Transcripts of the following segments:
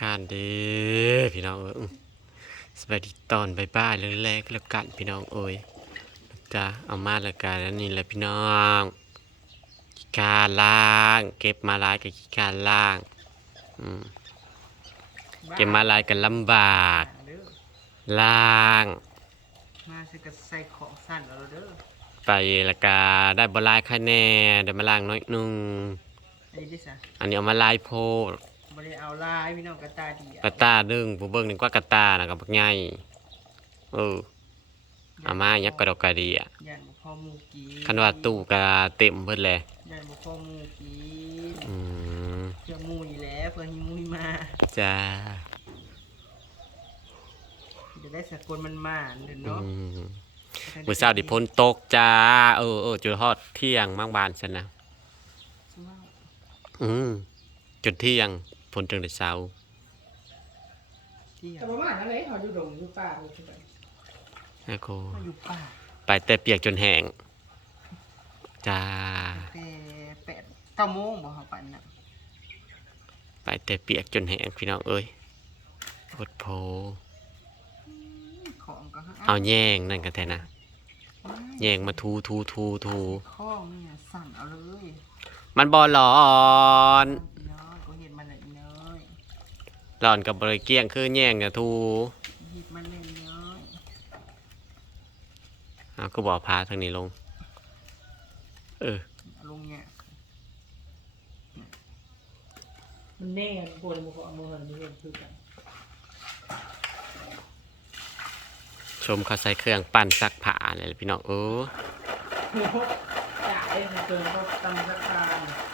คานเด้อพี่น้องเอ้ยอื้อสวัสดีตอนบ่ายๆแรกๆแล้วกันพี่น้องเอ้ยจะเอามาแล้วกันแล้วนี่แหละพี่น้องขี้กาล่าง เก็บมาหลายกับขี้กาล่างอืมเก็บมาหลายกันลำบากเด้อล่าง มาสิก็ใส่ของสั้นแล้วเด้อไปแล้วก็ได้บหลายคะแนนได้มาล่างน้อยหนึงอันนี้ดิสะอันนี้เอามาลายโพด บ่ได้เอาลายพี่น้องกระตาดีอะกระตาดึงผู้เบิ่งนึงกว่ากระตานะกับบักใหญ่เออเอามายักกระดอกกระเดีอะยันบ่พอหมูกินคันว่าตู้ก็เต็มเบิดเลยยันบ่พอหมูกินอืมเพื่อหมูนี่แหละเพื่อหิมูนี่มาจ้าจะได้สกลมันมาเด้ออืเนาะมมื้อเช้าดิพ้นตกจ้าเออเออจนฮอดเที่ยงบางบานซั่นนะอืมจนเที่ยง ฝนจึงได้เช้าที่แต่ประมาณนั้นเลยเขาอยู่ดงอยู่ป่าอยู่ที่ไหนแม่โคมาอยู่ป่าไปแต่เปียกจนแห้งจ้าแต่แปดเก้าโมงบ่เฮาปันน่ะไปแต่เปียกจนแห้งพี่น้องเอ้ยโพดโพของก็หเอาแย่งนั่นกันแท้นะแย่งมาทูทูทูทูข้องเนี่ยสั่นเอาเลย มันบอหลอน อีน้อยก็เห็นมันแหละอีน้อย หลอนกับบริเกี้ยงคือแย่งนะทูหยิบมันเลยอีน้อยเอาก็บอกพาทางนี้ลง เออ เอาลงเนี่ยมันแน่ปวดมือเอามือหันมือหันคือกันชมเขาใส่เครื่องปั้นซักผ้าอะไรล่ะพี่น้องเออ จ่าได้เกินก็ตำราคาอืม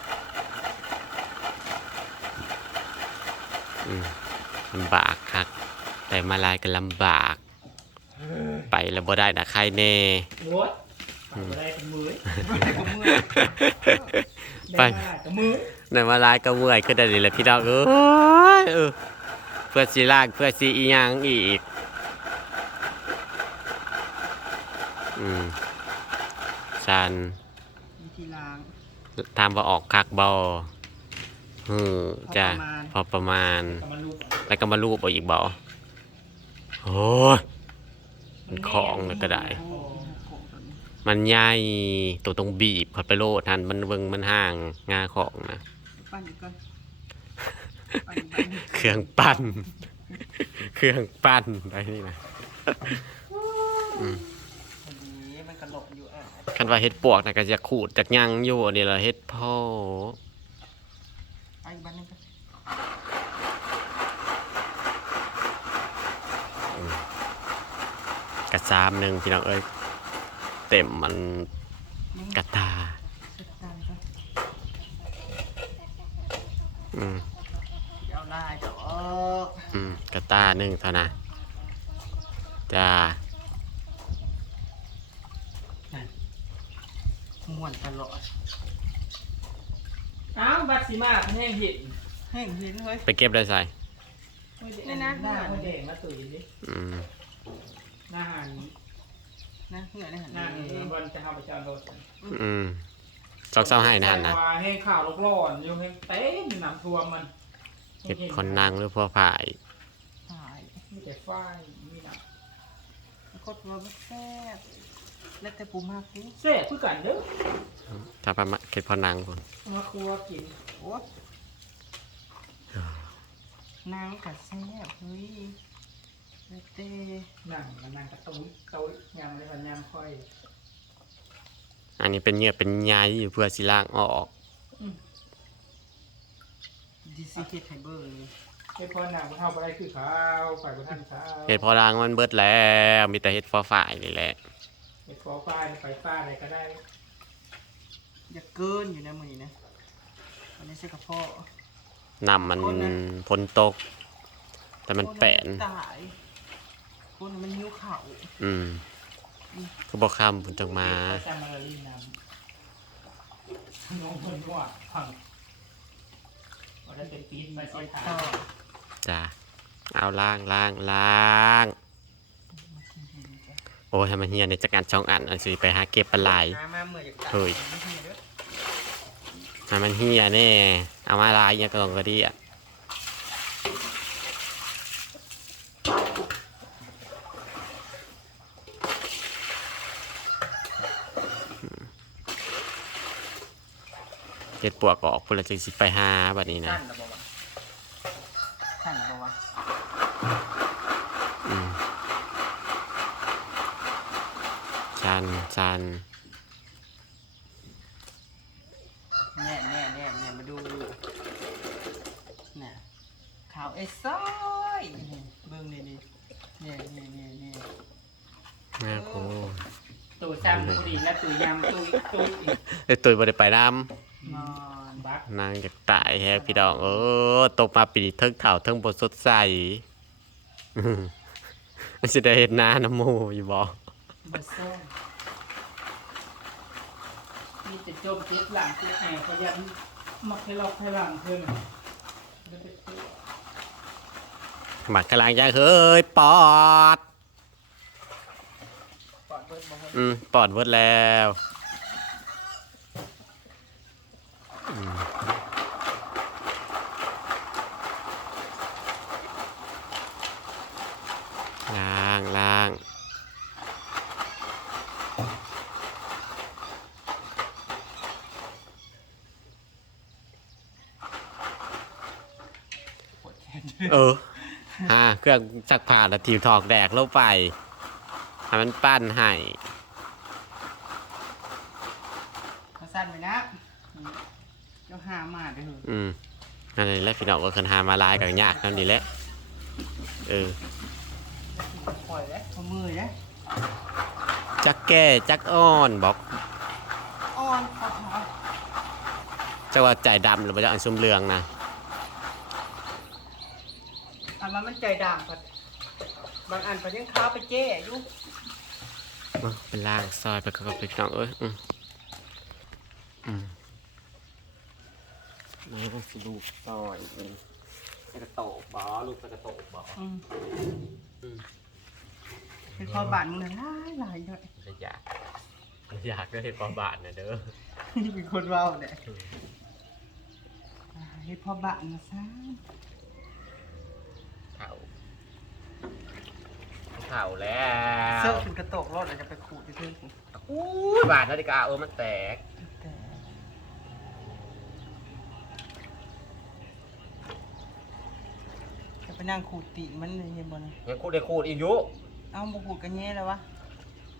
ลำบากคักแต่มาลายกันลำบาก ไปแล้วบ่ได้นะใครแน่โวดอะไรกับมือไปกับมือไปกับมือในมาลายก็เมื่อยก็ได้เลยแหละพี่น้องเออเออเพื่อสีลากเพื่อสีอีหยังอีกอืมซันวิธีล้างทำว่าออกคักบอ อืมจ้ะพอประมาณกับมันลูกแล้วก็มารูปเอาอีกบอโอ้ยมันของแล้วก็ได้โอ้ของตัวนี้มันใหญ่ตัวตรงบีบเขัดไปโลดทันมันเบิงมันห่างงาของนะปั้นอีกก่อนปั้นอีกปั้นอีกเครื่องปั้น เครื่องปั้นไปนี่นะอันนี้มันกระหลบอยู่อะคันว่าเฮ็ดปวกนะก็จะขูดจากหยังอยู่อันนี้ละเฮ็ดพ่อ ไปอีกบ้านหนึงก่อนกระซามหนึ่งพี่น้องเอ้ยเต็มมันกระตา เสร็จตามก่อนอืมเดี๋ยวเอาลายเดี๋ยวออกอืมกระตาหนึ่งเท่านั้นจ้าม่วนตลอด อ้าวบัตรสีมาแห้งเห็นให้เห็นเฮ้ยไปเก็บได้ใส่หน้าเขาแดงมาตุ๋ยดิอืมหน้าหันนะเหื่อยนะหันหน้านี่วันจะทำประจานรถอืมซอกเศร้าให้นั่นนะให้ข่าวลกร้อนอยู่ให้เต้นน้ำท่วมมันเห็ดคนนางหรือพ่อผายตายมีแต่ฝ้ายมีน้กดว่าบ่แซ่บ แล้วแต่ปูมากนี่ำเซ่พื่อกันเด้อถ้าประมาเห็ดพ่อนางคนมาครัวกินโอ้นางกัแซ่บเฮ้ยแล้วแต่หนังมันนั่งกระตุ้ยตุ้ยยำเลยค่ะยำค่อยอันนี้เป็นเหงื่อเป็นใยอยู่เพื่อสิล้างออกดิซิเฮ็ดไฮเบอร์เลยให้พอหนังมันเท่าไปได้คือข้าวฝ่ายประท่านข้าวเห็ดพอล้างมันเบิดแล้ว มีแต่เห็ดฟอฝ่ายนี่แหละ ไปขอฝ้ายไปฝ้ายอะไรก็ได้ อย่าเกินอยู่นะมื้อนี้นะอันนี้ใส่กระเพาะน้ำมันฝนตก แต่มันแปนตายคนมันหิวข้าวอืมก็บอกคำผลจังมาแซมมารีน้ำน้องคนว่าพังว่าได้เป็นปีนมาอ้สีอยขาต่อจ้าเอาล้างล้างล้างโโอ้ทำไมเฮียในจักการช่องอัดอันสิไปหาเก็บปลาไเฮ้ยทำมันเฮียเน่เอามาลายเนี่ยกระดองกระดีอะเจ็ดปวกออกพุ่ละจึงสิไปหาแบบนี้นะ ชันชันแน่แน่แน่แน่มาดูน่ะขาวไอ้ซ้อยนี่เบิ้งนี่นี่เนี่ยเนี่ยเนี่ยเนี่ยแม่โคตัวซ้ำตัวดีและตัวยำตัวตัวอีกไอ้ยตุยบ่ได้ไปนำนอนบักนางอยากตายแฮะพี่น้องเออตกมาปีนี้เทิงข่าวเทิงบทสดใสอื้อมันสิได้เห็นหน้าน้ำหมูอยู่บ่บะส้ม นี่จะจมเจ็บหลังเจ็บแอบเขายันมักให้เราให้หลังเพิ่นแล้วไปตัวหมักกำลังจะเฮ้ยปอด ปอดเบิดบ่อืมปอดเวิร์ดแล้ว อืมล้างล้าง ปวดแขน เอออ่าเครื่องจักรผ่านแล้วทีมถอกแดกลงไปให้มันปั้นให้เขาสั้นไปนะอืมเจ้าหามาเด้ออืมนั่นแหละพี่น้องก็คันหามาลายกับยากนั่นนี่แหละเออปล่อยแล้วเอามือนะจักแก่จักอ้อนบอกอ่อนขอขอจะว่าใจดำหรือว่าจะอันซุ่มเรืองนะ อันมันมันใจด่างพัดบางอันพัดยังข้าวไปเจ้อยู่มาเป็นล่างซอยไปกับพี่น้องเอ้ยอืมอืมนี่ก็สิลูกซอยอืมกระโตกบอลูกกระโตกบออืมอืมเป็นพอบานมึงนะหลายหลายด้วยจะอยากอยากได้เห็นความบาดนะเด้อเป็นคนเว้าเนี่ยให้พอบานนะซ่า เข่าเข่าแล้เสื้อวขึ้นกระโตกรถอาจจะไปขูดที่พื้นอู้ยบาดนาฬิกาเออมันแตก แต่จะไปนั่งขูดตีนมันเลยเห็นบ่นะยังคูดได้คูดอีกอยุเอ้าบ่ขูดกันแย่แล้ววะ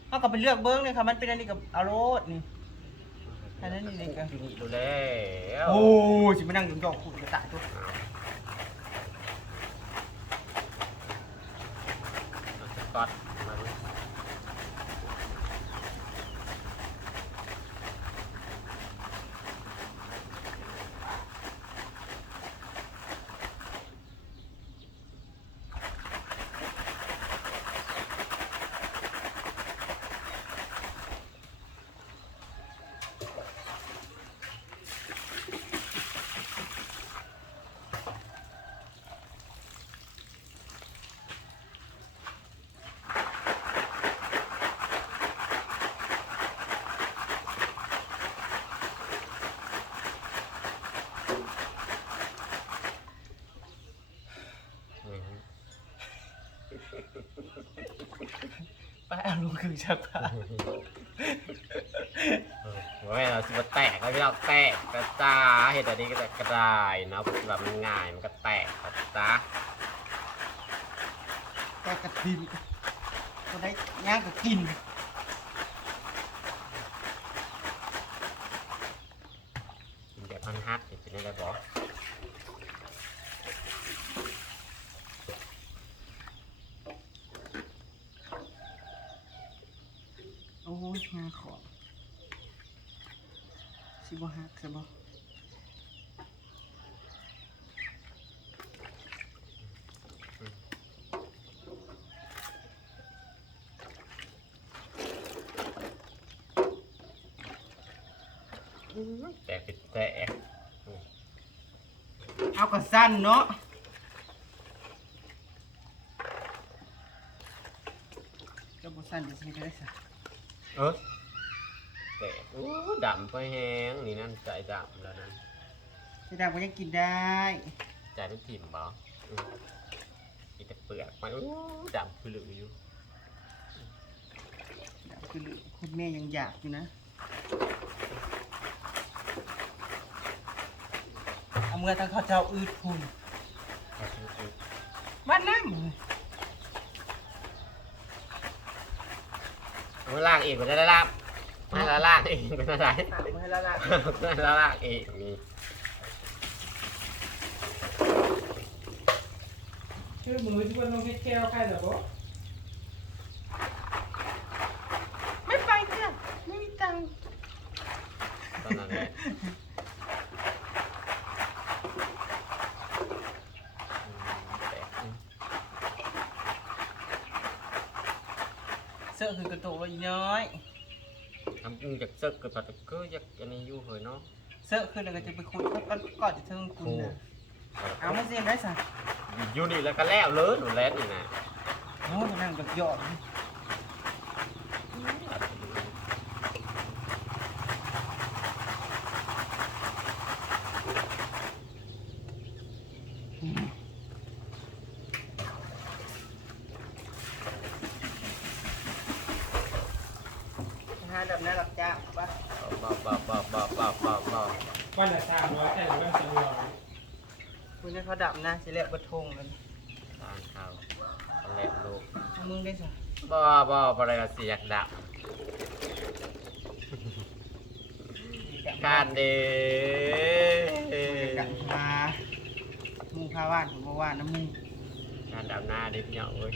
เอาก็ไปเลือกเบิ้งเลยค่ะมันเป็นอันนี้กับเอาโรดนี่ อันนั้นนี่เลยกัน อยู่นี่ดูแล้วโอ้ยสิมานั่งยองๆขูดกระตายตัวก๊อตมาดู ไปเอาลูกคือชักผ้าเว้ยเราสิมาแตกแล้วพี่เราแตกกระจายเห็นอันนี้ก็จะกระจายเนาะแบบมันง่ายมันก็แตกกระจายแต่กระทินก็ได้ย่างก็กินกินแบบพันฮักนี่เป็นอะไรบอก โอ้ยงาขอบสิบ่ฮักซะบ่ แตกเป็นแตกเอาก็สั้นเนาะก็บ่สั้นจะสิได้ซะเออแตกโอ้ดำไปแห้งนี่นั่นใจดำแล้วนั่นสิได้บ่ยังกินได้ใจเป็นถิ่มบอมกินแต่เปลือกมันโอ้ดำคือเหลืออยู่คือคุณแม่ยังอยากอยู่นะ มื่อทั้งเขาเจ้าอืดพุ่นบ้านน้เอาล่างเองก็ได้ล่างมาละล่างเองก็ได้ำถามเมื่อแล้วล่ะมาละล่างเองนี่ชื่อมือที่ว่าน้องเพชรแก้วใครเหรอบ่ไม่ไปค่ะไม่มีตังค์ ตอนนั้นแหละอืม เสื้อคือกระโตกว่าอีน้อยทำอยากเซิกกับปัดก็อยากอันนี้อยู่เหรอเนาะเสื้อคือเราก็จะไปคุยก็ก่อนจะเทิงคุณนะเอามาเซ็นได้สั่งอยู่นี่แล้วก็แล้วเลยหนูแล้วนี่นะโอ้ยนั่งกับหยอดห้าดับหน้าดับจ้าปะ บ่บ่บ่บ่บ่บ่บ่ วันละสามร้อยใช่หรือวันสองร้อย คุณ นี่เขาดับนะสิเละบะทงเลยทางเขาแหละลูกเอามึงได้สั่งบ่บ่บ่อะไรก็เสียกดับการเด้กลับมามูพาว่านผมก็ว่านน้ำมูการดับหน้าดิพี่น้องเอ้ย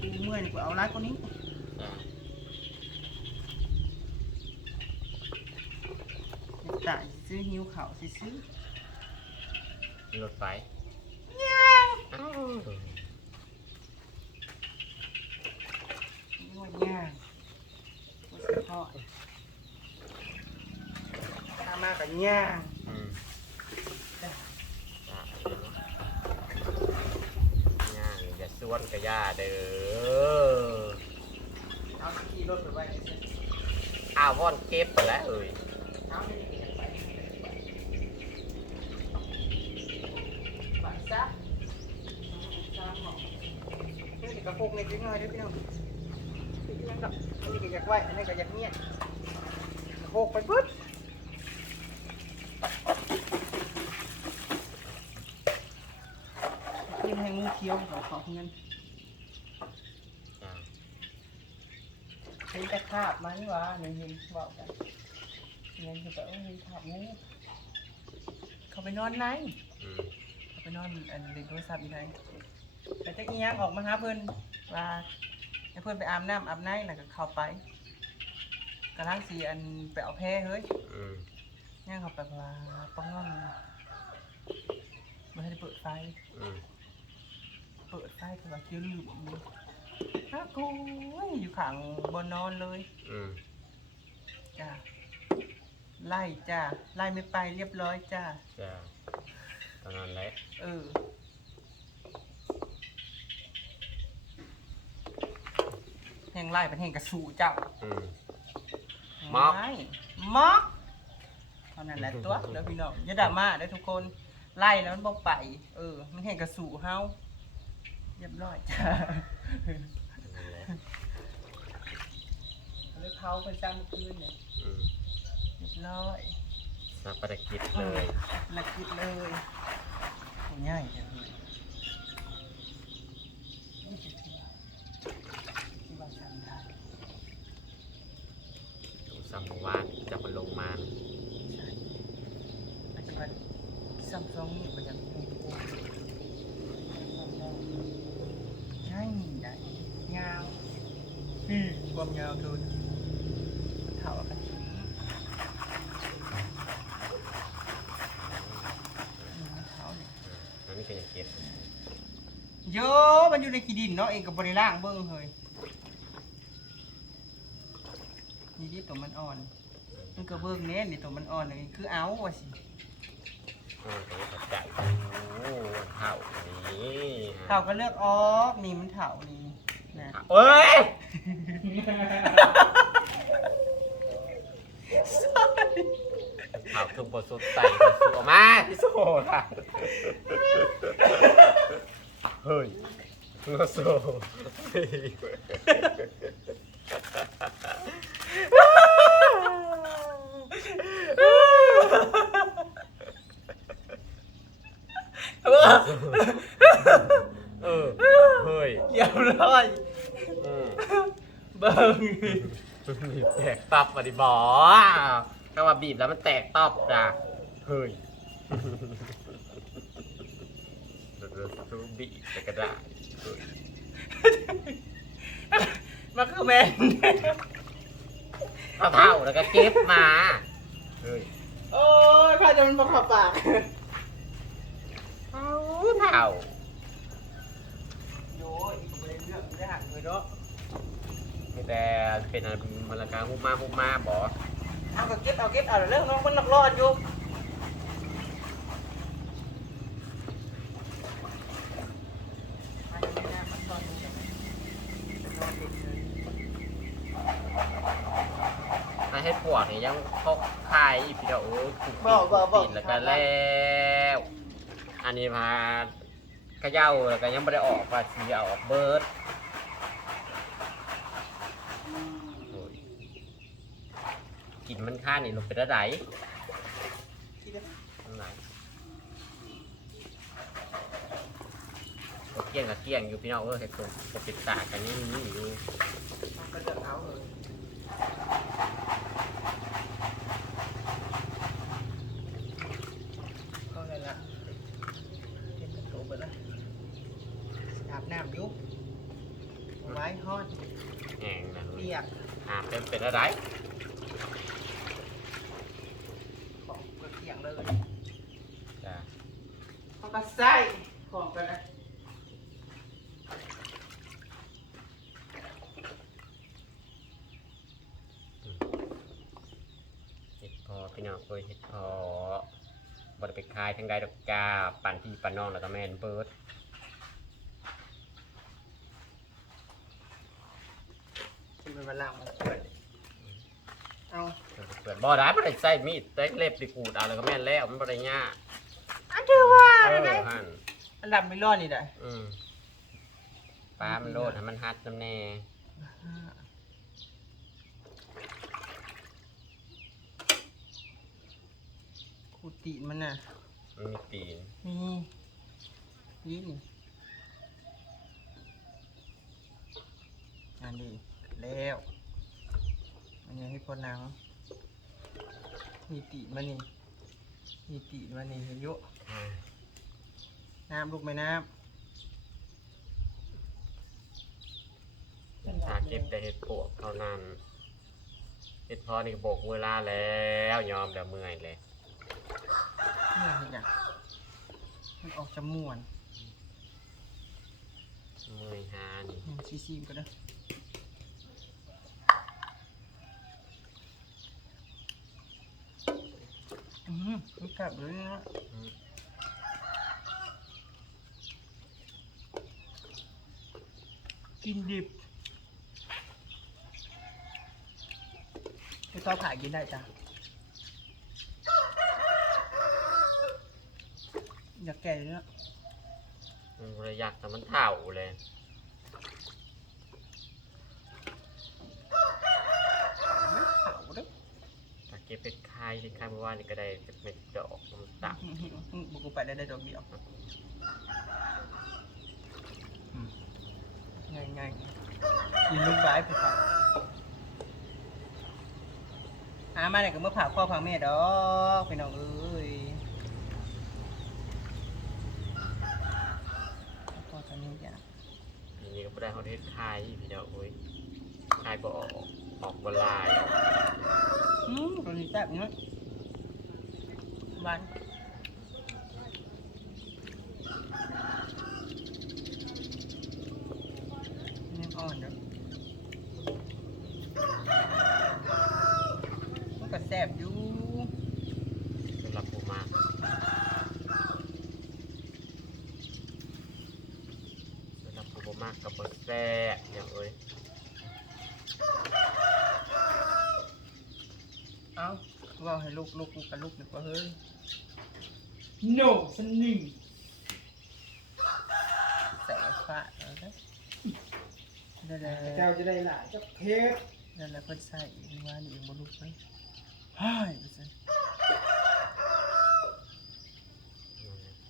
กูเมื่อยนี่กูเอาร้ายคนนี้ จ้ะจ่ายซื้อหิวเขาวสิซื้อรถไฟนวดย่างกูสิทอดถ้ามากับย่างอืมย่างอย่าสวนกับย่าเด้อเอาขี่รถไปไว้ในเส้นอ้าวว่อนเก็บไปแล้วเอ้ย เอาไปไปไปซะซะหมอนี่ กระโปรงเล็กน้อยเด้วยพี่น้องพี่น้องกับอันนี้ก็อยากไหวอันนี้ก็อยากเมียนกระโปรงไปปึ๊บกินให้งูเคี้ยวเขาเขาเงินจ้ะเห็นแต่คาบมานี่หวะหนึ่งเห็นบอกกันเงินคือแบบว่าเห็นคาบงูเขาไปนอนไหนอืมเขาไปนอนอันเล่นโทรศัพท์อยู่ไหน แต่จะเอียงออกมาหาเพื่อนว่าให้เพื่อนไปอาบน้ำอาบน้ำแล้วก็เข้าไปกำลังสีอันไปเอาแพ้เฮ้ยอืมย่างเข้าไปว่าป้องนอนมันให้ได้เปิดไฟอืมเปิดไฟคือว่าเกี่ยวลืมน่ากลัวอยู่ข้างบนนอนเลยอืมจ้าไล่จ้าไล่ไม่ไปเรียบร้อยจ้า จ้ะตอนนั้นแหละ เออ แห่งไล่เป็นแห่งกระสูเจ้าอืม ม็อก ไม่ม็อกเท่านั้นแหละตัวเดี๋ยวพี่น้องอย่าด่ามาเด้อทุกคนไล่แล้วมันบอกไป เออ มันแห่งกระสูเฮาเรียบร้อยจ้านั่นแหละเลยเผาเป็นจ้าเมื่อคืนเนี่ยอืมเรียบร้อย นักประกิจเลยนักกิดเลยโอ้ง่ายจังเลยนี่จะที่ว่าที่ว่าทำได้ ดูสัมภวานจะมาลงมา ใช่ปัจจุบัน ซัมซุงนี่มันยังคงใช่ได้ยาวนี่ความยาวเกินเท่ากันถึงอืมเท่าเนี่ยอันนี้ก็ยังเยอะมันอยู่ในขี้ดินเนาะเองกับบริล่างเบิ้งเฮยนี่ที่ตัวมันอ่อน มันก็เบิ้งเน้นี่ตัวมันอ่อนเลยคือเอาว่ะสิ เขาก็เลือกอ๋อมีมันเถานี่นะเอ้ยข่าวถึงบทสุดใจสุดออกมาที่โซ่ค่ะเฮ้ยโซ่ เเออ เฮ้ยเรียบร้อยอืมเบิ่งบีบแตกตับมาดิบอก็ว่าบีบแล้วมันแตกตับจ้ะเฮ้ยดูบีบแต่กระดาษเฮ้ยมันคือแมนเอาเท่าแล้วก็เก็บมา เฮ้ย โอ้ยข้าจะมันมาขับปากเอาเท่า โย้ยอีกประเด็นเรื่องไม่ได้หัก เลยเนาะมีแต่เป็นอะไรมันละกาหุบมาหุบมาบอเอาก็เก็บเอาเก็บเอาเรื่องน้องมันหลอกล่ออยู่มาทำไมหน้ามันตอนนี้นอนติดเลยถ้าให้ปวดเนี่ยยังพกคายอีกพี่เดียวโอ้ยถูกบอกบอกบอก ปิดแล้วก็แล้ว อันนี้พาเขย่าแล้วก็ยังไม่ได้ออกว่าสีเอาออกเบิร์ดโอ้ย กลิ่นมันค่านี่ลงไปได้ไหนที่จะอันไหนก็เกี้ยงกับเกี้ยงอยู่พี่น้องเออเห็ดตัวปกติตากันนี่นี่อยู่ก็เลือกเอาเลยก็เลยละเก็บกระโถไปละอาบน้ำยุบไว้ฮอดแหงนะเฮ้ยเรียกอาบเป็นเป็นอะไร ของก็เที่ยงเลย จ้ะ เขาก็ ใส่ของกันนะเห็ดพอพี่น้องเอ้ยเห็ดพอบไดไปคายทั้งใดดอกกาปั่นพี่ปั่นน้องแล้วก็แม่นเบิร์ดที่มันมาล่างมาเปิดเอาเปิดบ่ได้บ่ได้ใส่มีดใส่เล็บดิขูดเอาแล้วก็แม่นแล้วมันบ่ได้ยาก อันเชื่อว่า เอ อะไร อ นะ หั่น อันดับไม่รอดนี่ได้อืมปลามันโลดให้มันฮัดน้ำแน่ขูดตีนมันน่ะมันมีตีนมีนี่นี่อันนี้แล้วอันนี้ให้พอหนัง มีตีนมันนี่มีตีนมันนี่เห็นอยุอ่า น้ำลูกแม่น้ถ้าเก็บแต่เห็ดปวกเท่านั้นเห็ดพอนี่ก็โบกเวลาแล้วยอมแล้วเมื่อยเลยำนี่เห็นยังมันออกจะม่วนเมื่อยหานี่ยังซีซีก็ได้อืมมันกลับเลยนะ อืม กินดิบไม่ต้องขายกินได้จ้ะอยากแก่เลยนะมันบ่ได้อยากแต่มันเท่าเลยเผาเด้อถ้าเก็บเป็นคายเป็นคายเมื่อวานนี่ก็ได้เป็นเม็ดดอกมันตัก บุกไปได้ได้ดอกเดียว ง่ายง่ายๆกินลูกไม้ไปเผาหามาเนี่ยก็เมื่อผ่าพ่อผ่าแม่ดอกพี่น้องเอ้ยพ่อจะนี่จ้ะทีนี้ก็บ่ได้เขาเฮ็ดคายพี่เดียวโอ้ยคายบ่ออกออกบ่ลายอืมตัวนี้แซ่บเนาะหวานยังอ่อนเด้อมันก็แซ่บอยู่ สำหรับผู้มากสำหรับผู้บ่มากกับบ่แซ่บอย่างเอ้ย เอ้าว่าให้ลู กลูกลูกกับลูกดีกว่าเฮ้ยโนสนิงแสงฟ้าเอาเด้อนั่นแหละเจ้าจะได้หลายเจ้าเพชรนั่นแหละเพิ่นใส่อีกว่านี่เองบ่ลูกเพิ่นฮ่ายว่าซั่น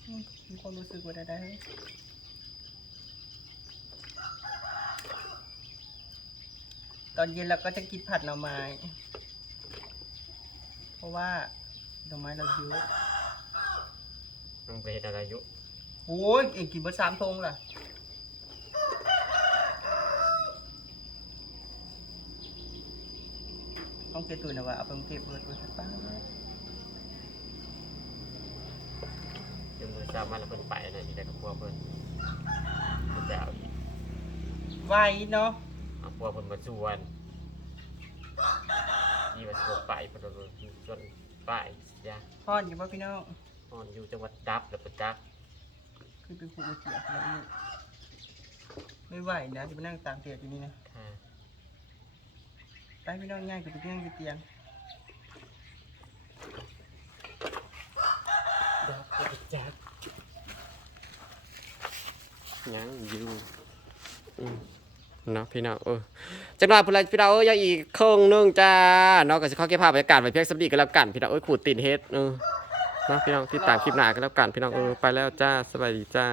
อืมมีคความรู้สึกว่าได้ได้ตอนเย็นเราก็จะกินผัดหน่อไม้เพ ราะว่าหน่อไม้เราเยอะมึงไปเห็นอะไรอยู่โอ้ยเองกินเบอร์สามทงล่ะต้องเก็บตัวนะว่าเอาไปเก็บเบิร์ดเบิร์ดป้าเดี๋ยวมือสามารถแล้วเพิ่นไปเลยที่ได้กับพวกเพิ่นเพิ่นจะเอาอีกไวเนาะเอาพวกเพิ่นมาชวน ที่มาชวไปเพิ่นโดนชวนไปยาพ่ออยู่ว่าพี่น้องออนอยู่จังหวัดดับแล้วประจักษ์คือเป็นครูเกียแล้วนี่ไม่ไหวนะจะไปนั่งตามเตียงอยู่นี่นะค่ะไปพี่น้องง่ายกว่าจะง่ายกว่าเตียงดับแล้วประจักยังอยู่อืมเนาะพี่น้องเออ จังหวะพวกเรพี่ดาวเอ้ยยังอีกครึ่งหนึงจ้าเนาะก็สิขอเก็บภาพบรรยากาศไว้เพียงสักนิดก็แล้วกันพี่น้องเอ้ยขูดตีนเฮ็ดเออเนาะพี่น้องติดตามคลิปหน้าก็แล้วกันพี่น้องเออไปแล้วจ้าสบายดีจ้า